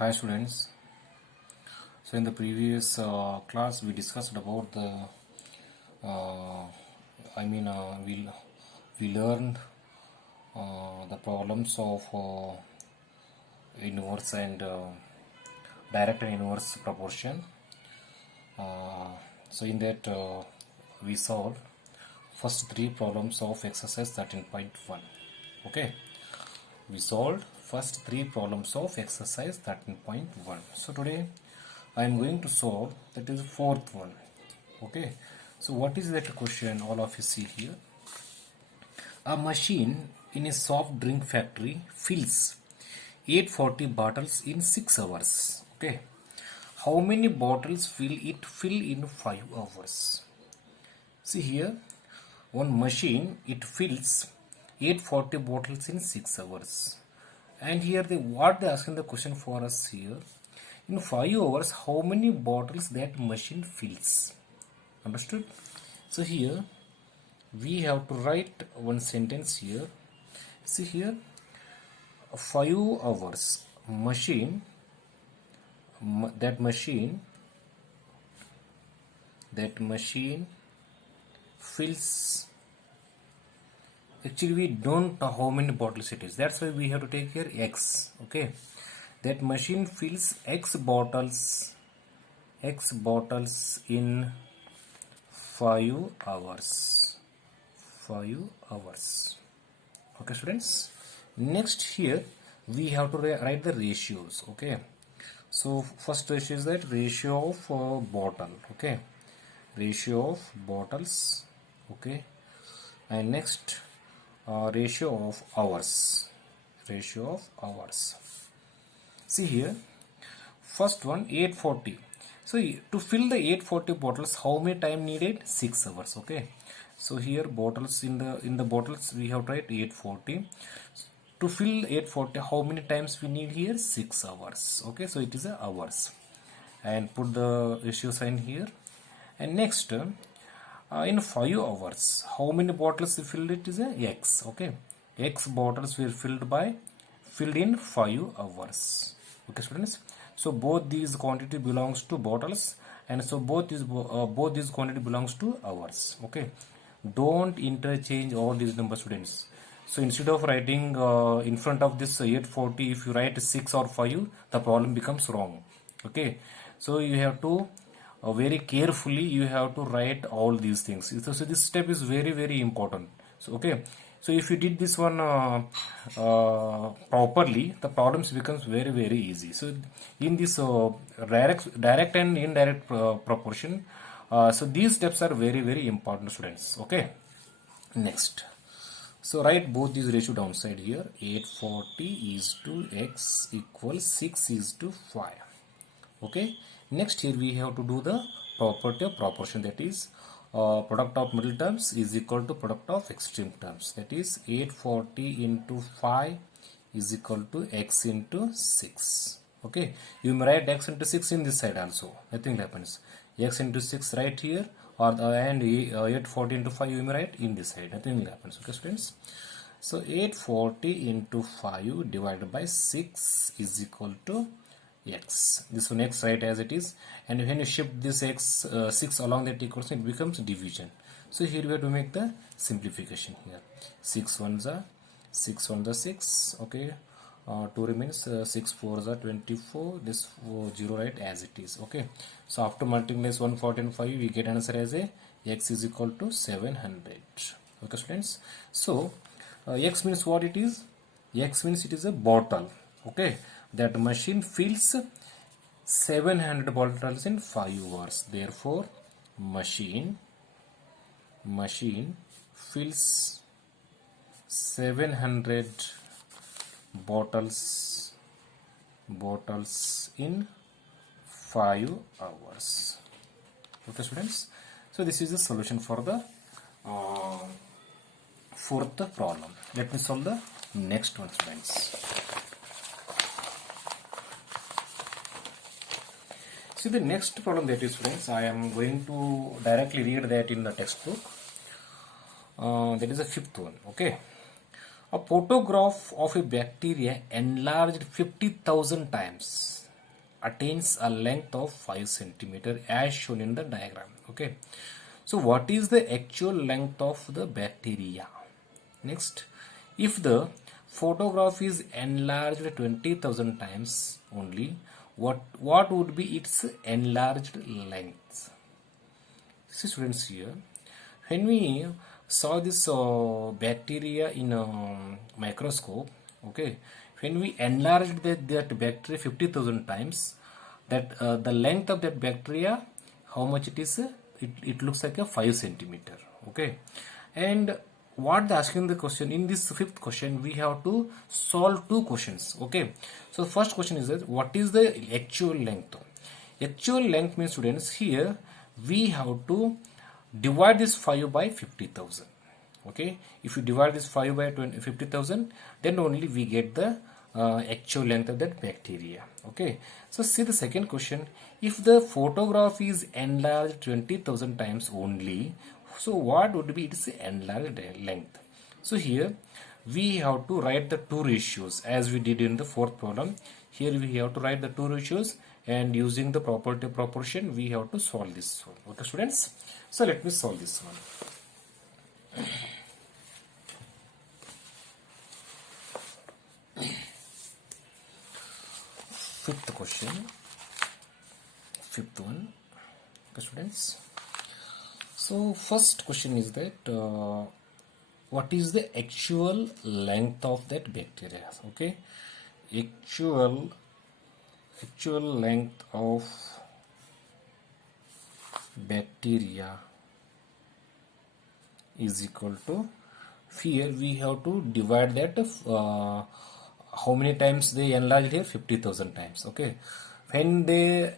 Hi students. So in the previous class we discussed about the uh, we learned the problems of inverse and direct and inverse proportion. So in that we solved first three problems of exercise 13.1. Okay, we solved first three problems of exercise 13.1. So today I am going to solve that is fourth one. Okay, so what is that question? All of you see here. A machine in a soft drink factory fills 840 bottles in 6 hours. Okay, how many bottles will it fill in 5 hours? See here, one machine it fills 840 bottles in 6 hours. And here what they asking the question for us here. In 5 hours, how many bottles that machine fills? Understood? So here we have to write one sentence here. See here, 5 hours machine that machine fills. Actually we don't know how many bottles it is, that's why we have to take here x. Okay, that machine fills x bottles in 5 hours. 5 hours. Okay students, next here we have to write the ratios. Okay, so first ratio is that ratio of bottle. Okay, ratio of bottles. Okay, and next ratio of hours. Ratio of hours. See here, first one 840. So to fill the 840 bottles, how many time needed? 6 hours. Okay, so here bottles in the bottles we have tried 840. To fill 840, how many times we need here? 6 hours. Okay, so it is a hours, and put the ratio sign here. And next in 5 hours, how many bottles we filled? It is a x. Okay, x bottles were filled in 5 hours. Okay students, so both these quantity belongs to bottles, and so both these quantity belongs to hours. Okay, don't interchange all these numbers students. So instead of writing in front of this 840, if you write 6 or 5, the problem becomes wrong. Okay, so you have to very carefully you have to write all these things. So this step is very important. So okay, so if you did this one properly, the problems becomes very easy. So in this direct and indirect proportion, so these steps are very important students. Okay, next, so write both these ratio downside here. 840 is to x equals 6 is to 5. Okay, next here we have to do the property of proportion, that is product of middle terms is equal to product of extreme terms, that is 840 into 5 is equal to x into 6. Okay, you may write x into 6 in this side also, nothing happens. X into 6 right here, or and 840 into 5 you may write in this side, nothing happens. Okay students, so 840 into 5 divided by 6 is equal to x. This one x right as it is, and when you shift this x 6 along that equation, it becomes division. So here we have to make the simplification here. 6 ones are 6. Okay, 2 remains, 6 4s are 24. This 0 right as it is. Okay, so after multiplying 140 and 5, we get answer as a x is equal to 700. Okay students, so x means what it is? X means it is a bottle. Okay, that machine fills 700 bottles in 5 hours. Therefore machine fills 700 bottles in 5 hours. Okay students, so this is the solution for the fourth problem. Let me solve the next one students. See the next problem, that is friends, I am going to directly read that in the textbook. That is the fifth one. Okay, a photograph of a bacteria enlarged 50,000 times attains a length of 5 centimeter as shown in the diagram. Okay, so what is the actual length of the bacteria? Next, if the photograph is enlarged 20,000 times only, what would be its enlarged length? See students, here when we saw this bacteria in a microscope, okay, when we enlarged that bacteria 50,000 times, that the length of that bacteria, how much it is? It looks like a 5 centimeter. Okay, and what they asking the question in this fifth question, we have to solve two questions. Okay, so the first question is that what is the actual length? Actual length means, students, here we have to divide this 5 by 50,000. Okay, if you divide this 5 by 50,000, then only we get the actual length of that bacteria. Okay, so see the second question. If the photograph is enlarged 20,000 times only, so what would be its enlarged length? So here we have to write the two ratios as we did in the fourth problem. Here we have to write the two ratios, and using the property of proportion we have to solve this one. Okay students, so let me solve this one. Fifth question, fifth one. Okay students, so first question is that what is the actual length of that bacteria? Okay, actual length of bacteria is equal to, here we have to divide that how many times they enlarged here? 50,000 times. Okay, when they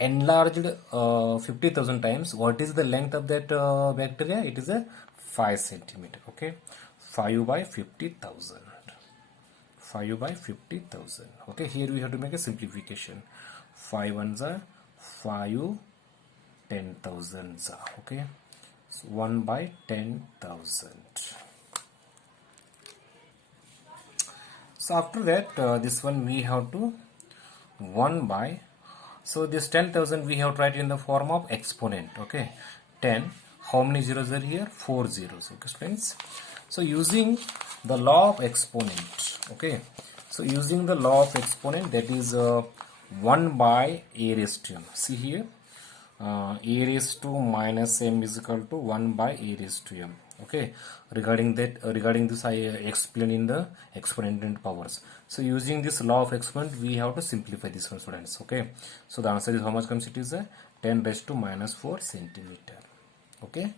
enlarged 50,000 times, what is the length of that bacteria? It is a 5 centimeter. Okay, 5 by 50,000. 5 by 50,000. Okay, here we have to make a simplification. 5 ones are 5 10,000s. Okay, so 1 by 10,000. So after that, this one we have to 1 by, so this 10,000 we have to write in the form of exponent. Okay, 10, how many zeros are here? 4 zeros. Okay friends, so using the law of exponent, okay, so using the law of exponent, that is 1 by a raised to m. See here, a raised to minus m is equal to 1 by a raised to m. Okay, regarding this I explained in the exponent powers. So using this law of exponent, we have to simplify this one, students. Okay, so the answer is how much comes? It is 10 raised to minus 4 centimeter. Okay,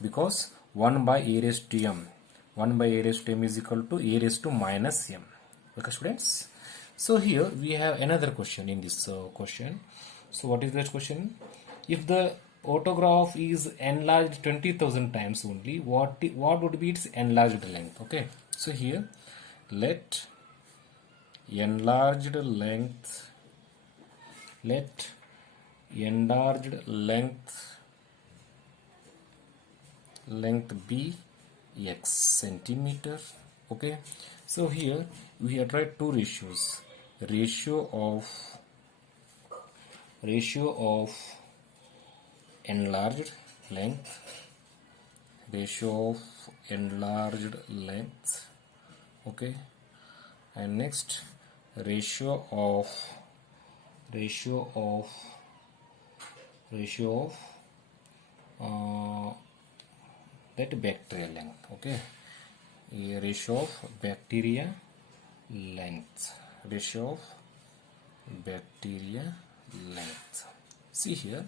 because 1 by a raised to m, 1 by a raised to m is equal to a raised to minus m. Okay students, so here we have another question in this question. So what is that question? If the photograph is enlarged 20,000 times only, what would be its enlarged length? Okay, so here let enlarged length be x centimeter. Okay, so here we have tried two ratios, ratio of enlarged length, okay, and next ratio of that bacteria length. Okay, a ratio of bacteria length, see here,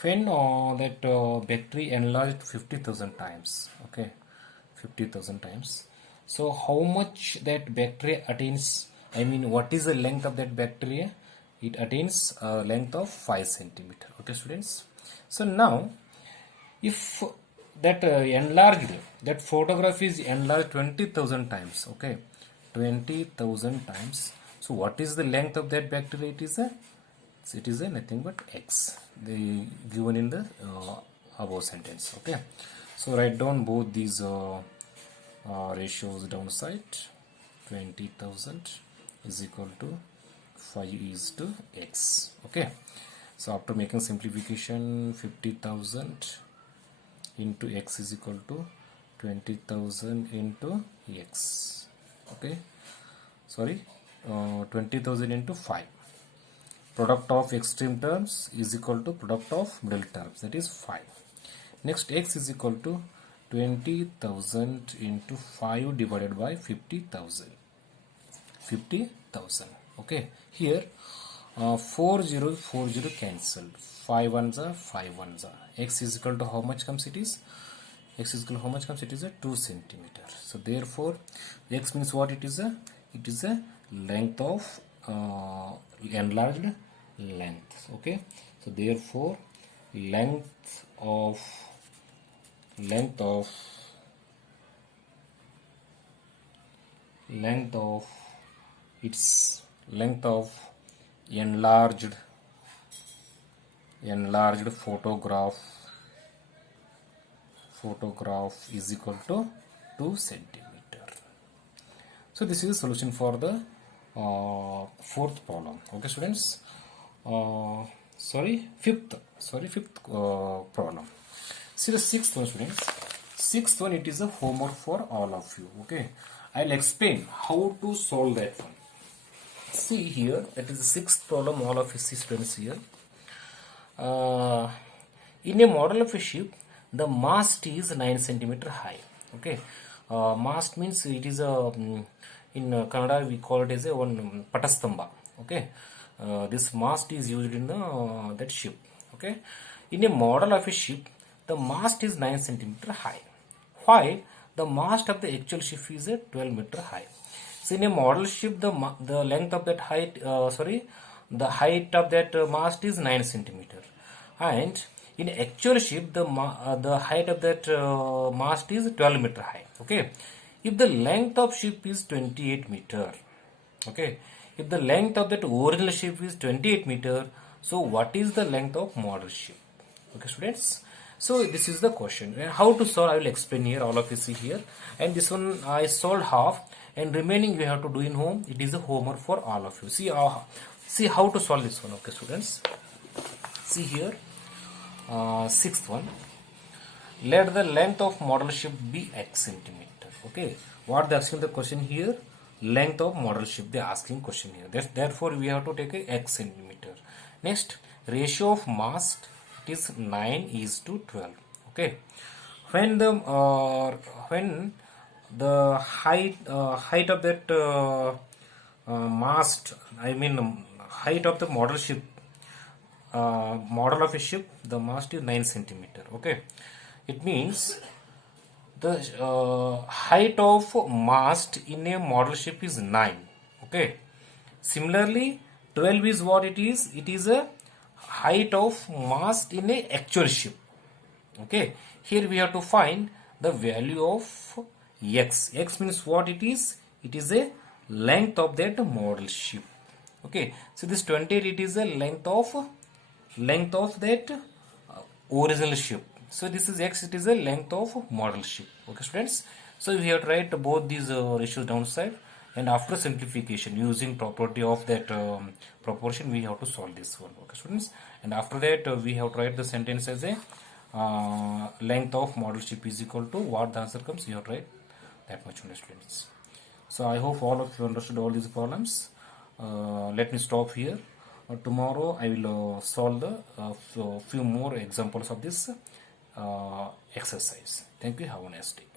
when that bacteria enlarged 50,000 times. Okay, 50,000 times, so how much that bacteria attains? I mean, what is the length of that bacteria? It attains a length of 5 centimeter. Okay students, so now if that that photograph is enlarged 20,000 times, okay, 20,000 times, so what is the length of that bacteria? It is a nothing but x, they given in the above sentence. Okay, so write down both these ratios downside. 20,000 is equal to 5 is to x. Okay, so after making simplification, 50,000 into x is equal to 20,000 into x. Okay, sorry, 20,000 into 5. Product of extreme terms is equal to product of middle terms, that is 5. Next, x is equal to 20,000 into 5 divided by 50,000. 50,000. Okay, here 4 zeros cancelled. 5 ones are 5 ones are. X is equal to how much comes it is? X is equal to how much comes it is a 2 centimeter. So therefore x means what it is a? It is a length of enlarged length. Okay, so therefore length of its length of enlarged photograph is equal to 2 centimeter. So this is the solution for the fourth problem. Okay, students. Fifth problem. See the sixth one, students. Sixth one, it is a homework for all of you. Okay, I'll explain how to solve that one. See here, that is the sixth problem. All of you see, students, here. In a model of a ship, the mast is 9 centimeter high. Okay, mast means it is a in Kannada we call it as a one patastamba. Okay, this mast is used in the that ship. Okay, in a model of a ship, the mast is 9 centimeter high, while the mast of the actual ship is a 12 meter high. So in a model ship, the length of that height, the height of that mast is 9 centimeter, and in actual ship, the height of that mast is 12 meter high. Okay, if the length of ship is 28 meter, okay, if the length of that original ship is 28 meter, so what is the length of model ship? Okay, students. So this is the question. How to solve? I will explain here. All of you see here, and this one I solved half, and remaining we have to do in home. It is a homework for all of you. See how to solve this one. Okay, students. See here. Sixth one. Let the length of model ship be x centimeter. Okay, what they asking the question here? Length of model ship they asking question here. Therefore we have to take a x centimeter. Next, ratio of mast, it is 9 is to 12. Okay, when the height of that mast, I mean height of the model ship, model of a ship, the mast is 9 centimeter. Okay, it means the height of mast in a model ship is 9. Okay, similarly 12 is what it is? It is a height of mast in a actual ship. Okay, here we have to find the value of x. X means what it is? It is a length of that model ship. Okay, so this 28, it is a length of that original ship. So this is x, it is a length of model ship. Okay, students. So we have to write both these ratios downside, and after simplification using property of that proportion, we have to solve this one. Okay, students. And after that we have to write the sentence as a length of model ship is equal to what the answer comes. You have to write that much, students. So I hope all of you understood all these problems. Let me stop here. Tomorrow I will solve the few more examples of this exercise. Thank you. Have a nice day.